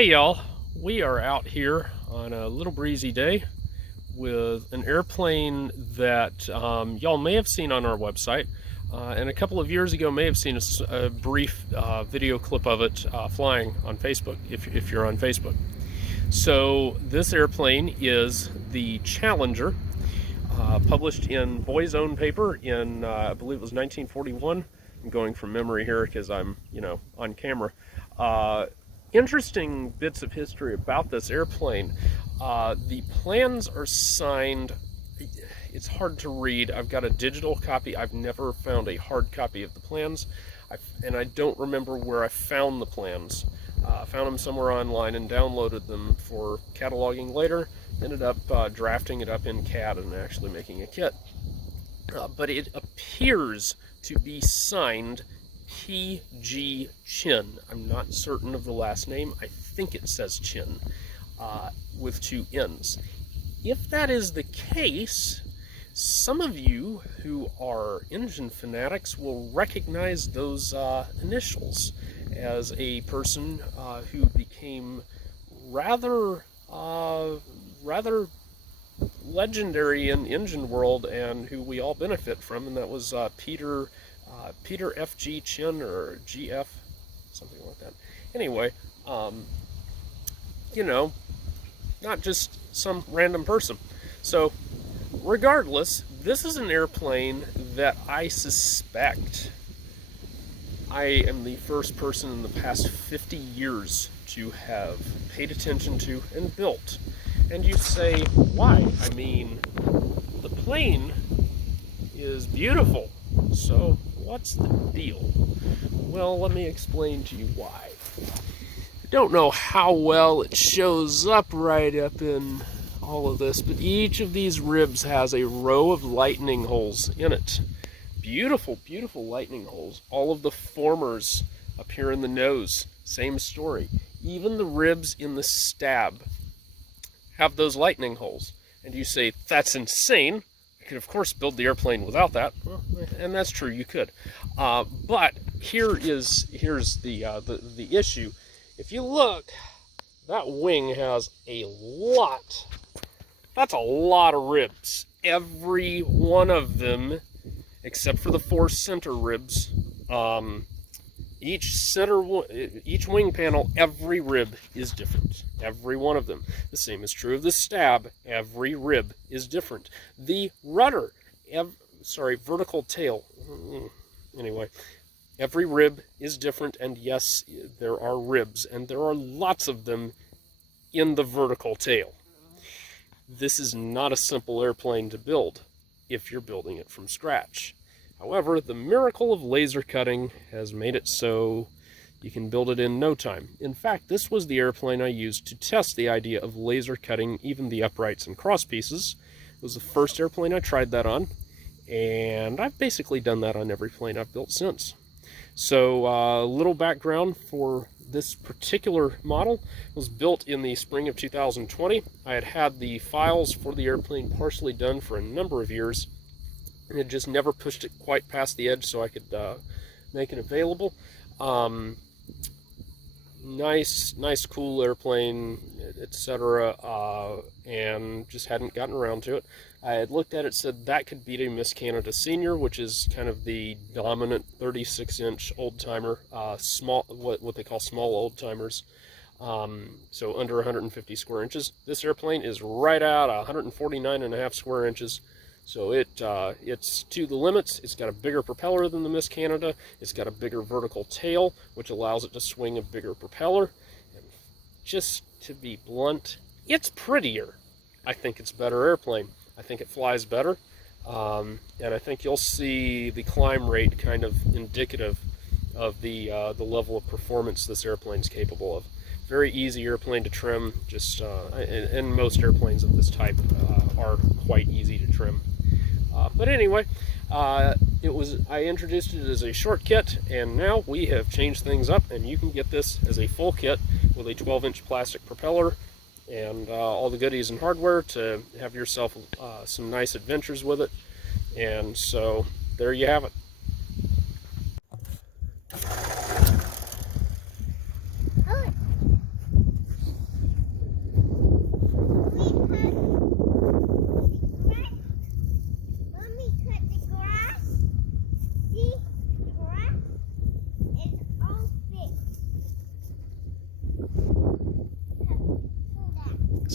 Hey y'all, we are out here on a little breezy day with an airplane that y'all may have seen on our website, and a couple of years ago may have seen a brief video clip of it flying on Facebook, if you're on Facebook. So this airplane is the Challenger, published in Boy's Own paper in, I believe it was 1941. I'm going from memory here because I'm, on camera. Interesting bits of history about this airplane. The plans are signed. It's hard to read. I've got a digital copy. I've never found a hard copy of the plans, and I don't remember where I found the plans. Found them somewhere online and downloaded them for cataloging later. Ended up drafting it up in CAD and actually making a kit. But it appears to be signed P.G. Chin. I'm not certain of the last name. I think it says Chin, with two N's. If that is the case, some of you who are engine fanatics will recognize those initials as a person who became rather legendary in engine world and who we all benefit from, and that was Peter F.G. Chin, or GF, something like that. Anyway, not just some random person. So, regardless, this is an airplane that I suspect I am the first person in the past 50 years to have paid attention to and built. And you say, why? I mean, the plane is beautiful, so what's the deal? Well, let me explain to you why. I don't know how well it shows up right up in all of this, but each of these ribs has a row of lightning holes in it. Beautiful, beautiful lightning holes. All of the formers up here in the nose, same story. Even the ribs in the stab have those lightning holes. And you say, that's insane. I could, of course, build the airplane without that. Well, and that's true, you could. But here's the issue. If you look, that wing has a lot. That's a lot of ribs. Every one of them, except for the four center ribs, each wing panel, every rib is different. Every one of them. The same is true of the stab. Every rib is different. The rudder, vertical tail. Anyway, every rib is different, and yes, there are ribs, and there are lots of them in the vertical tail. This is not a simple airplane to build if you're building it from scratch. However, the miracle of laser cutting has made it so you can build it in no time. In fact, this was the airplane I used to test the idea of laser cutting even the uprights and cross pieces. It was the first airplane I tried that on, and I've basically done that on every plane I've built since. So, a little background for this particular model. It was built in the spring of 2020. I had the files for the airplane partially done for a number of years, and had just never pushed it quite past the edge so I could make it available. Nice, cool airplane, etc., and just hadn't gotten around to it. I had looked at it, said that could beat a Miss Canada Senior, which is kind of the dominant 36-inch old-timer, what they call small old-timers, so under 150 square inches. This airplane is right at 149.5 square inches. So it's to the limits. It's got a bigger propeller than the Miss Canada. It's got a bigger vertical tail, which allows it to swing a bigger propeller. And just to be blunt, it's prettier. I think it's a better airplane. I think it flies better. And I think you'll see the climb rate kind of indicative of the level of performance this airplane's capable of. Very easy airplane to trim. And most airplanes of this type are quite easy to trim. But anyway, I introduced it as a short kit, and now we have changed things up, and you can get this as a full kit with a 12-inch plastic propeller and all the goodies and hardware to have yourself some nice adventures with it. And so there you have it.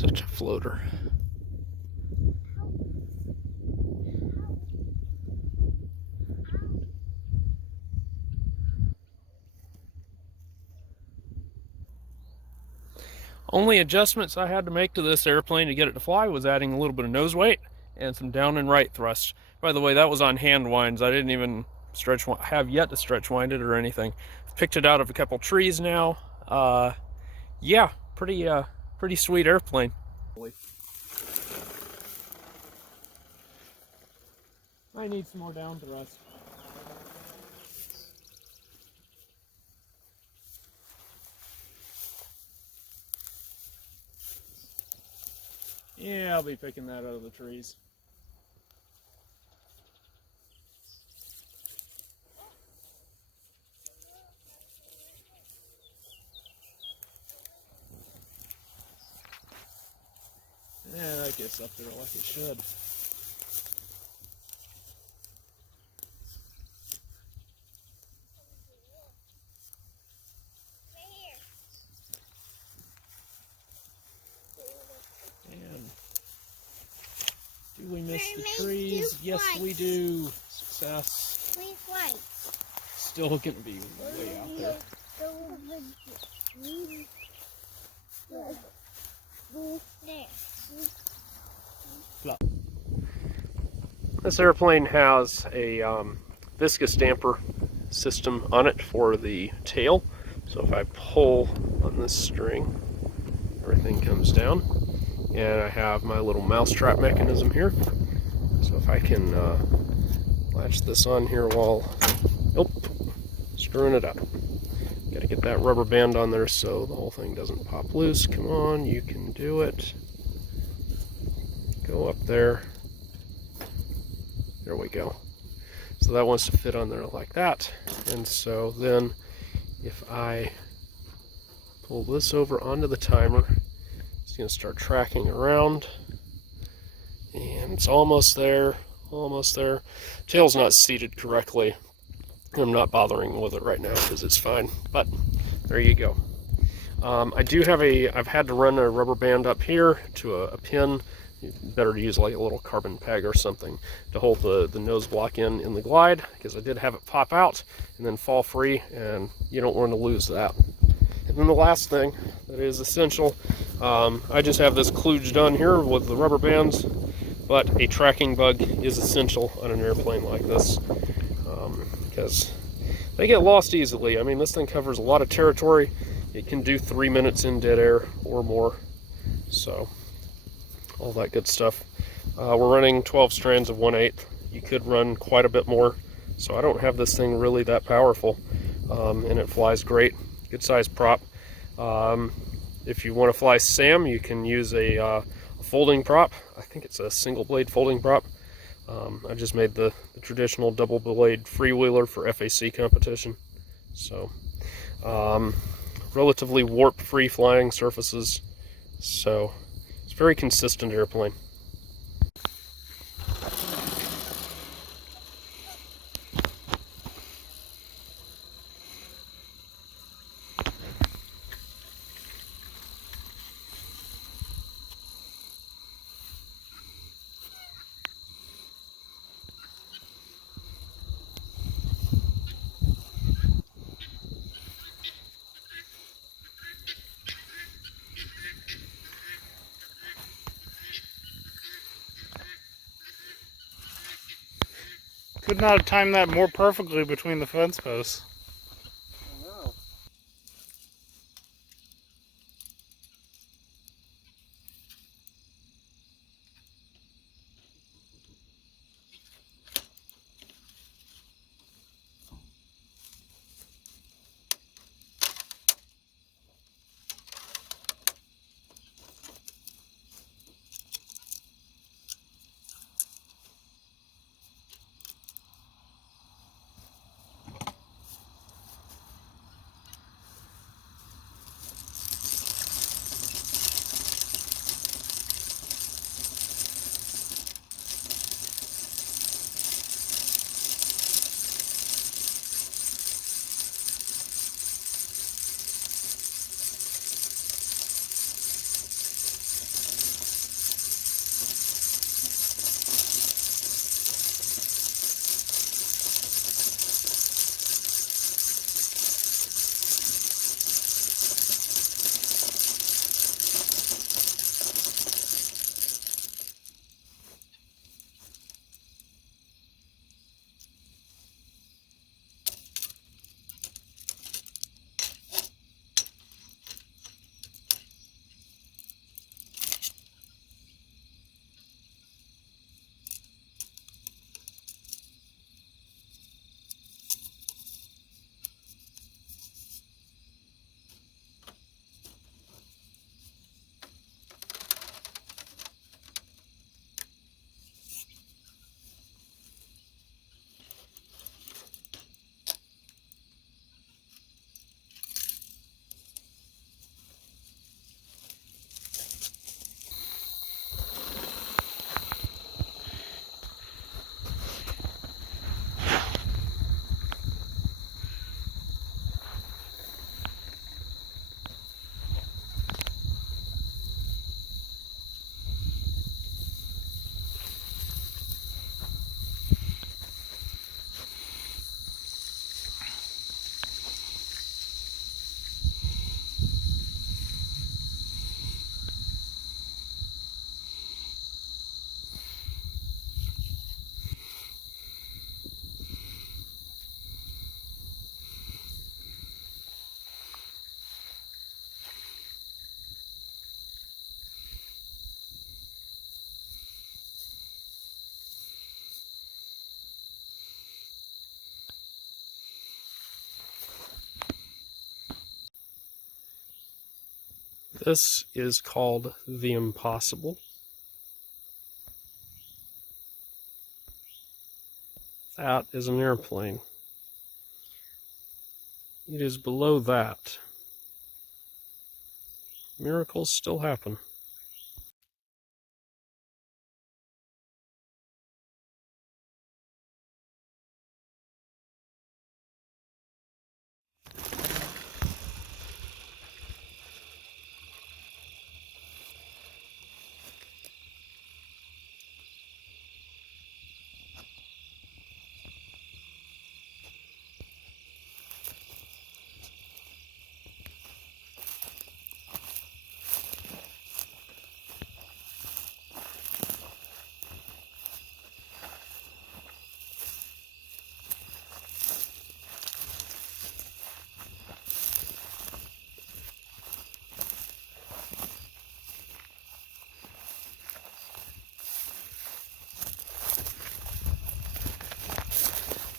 Such a floater. Only adjustments I had to make to this airplane to get it to fly was adding a little bit of nose weight and some down and right thrust. By the way, that was on hand winds. I didn't even have yet to stretch wind it or anything. Picked it out of a couple trees now. Yeah, pretty sweet airplane. I need some more down thrust. Yeah, I'll be picking that out of the trees. Yeah, that gets up there like it should. And do we miss the trees? Yes, we do. Success. Still gonna be way out there. This airplane has a viscous damper system on it for the tail. So if I pull on this string, everything comes down. And I have my little mousetrap mechanism here. So if I can latch this on here while, nope, screwing it up. Gotta get that rubber band on there so the whole thing doesn't pop loose. Come on, you can do it. Go up there. There we go. So that wants to fit on there like that. And so then if I pull this over onto the timer, it's going to start tracking around. And it's almost there, almost there. Tail's not seated correctly. I'm not bothering with it right now because it's fine, but there you go. I do have I've had to run a rubber band up here to a pin. Better to use like a little carbon peg or something to hold the nose block in the glide, because I did have it pop out and then fall free, and you don't want to lose that. And then the last thing that is essential, I just have this kludged on here with the rubber bands, but a tracking bug is essential on an airplane like this, because they get lost easily. I mean, this thing covers a lot of territory. It can do 3 minutes in dead air or more, so all that good stuff. We're running 12 strands of 1/8. You could run quite a bit more, so I don't have this thing really that powerful, and it flies great. Good size prop. If you want to fly SAM, you can use a folding prop. I think it's a single blade folding prop. I just made the traditional double blade freewheeler for FAC competition. So relatively warp free flying surfaces, so it's a very consistent airplane. Could not have timed that more perfectly between the fence posts. This is called the Impossible. That is an airplane. It is below that. Miracles still happen.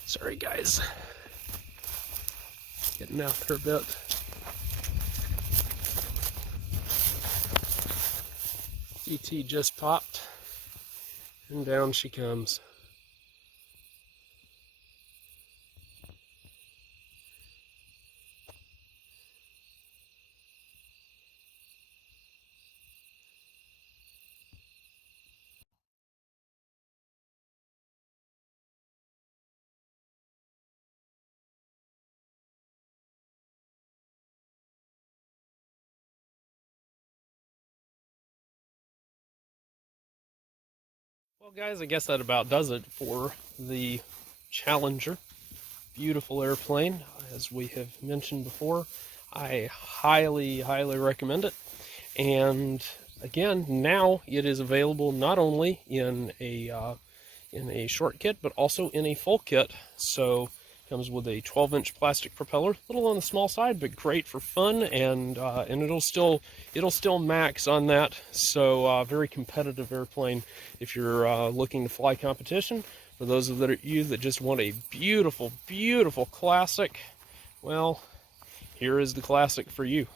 Sorry guys, getting out there a bit. GT just popped, and down she comes. Well guys, I guess that about does it for the Challenger. Beautiful airplane, as we have mentioned before. I highly recommend it. And again, now it is available not only in a short kit, but also in a full kit. So comes with a 12-inch plastic propeller, a little on the small side, but great for fun, and it'll still max on that. So very competitive airplane if you're looking to fly competition. For those of you that just want a beautiful classic, well, here is the classic for you.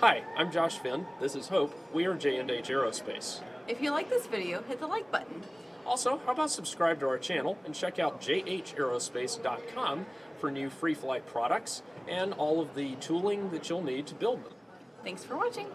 Hi, I'm Josh Finn. This is Hope. We are J&H Aerospace. If you like this video, hit the like button. Also, how about subscribe to our channel and check out jhaerospace.com for new free flight products and all of the tooling that you'll need to build them. Thanks for watching.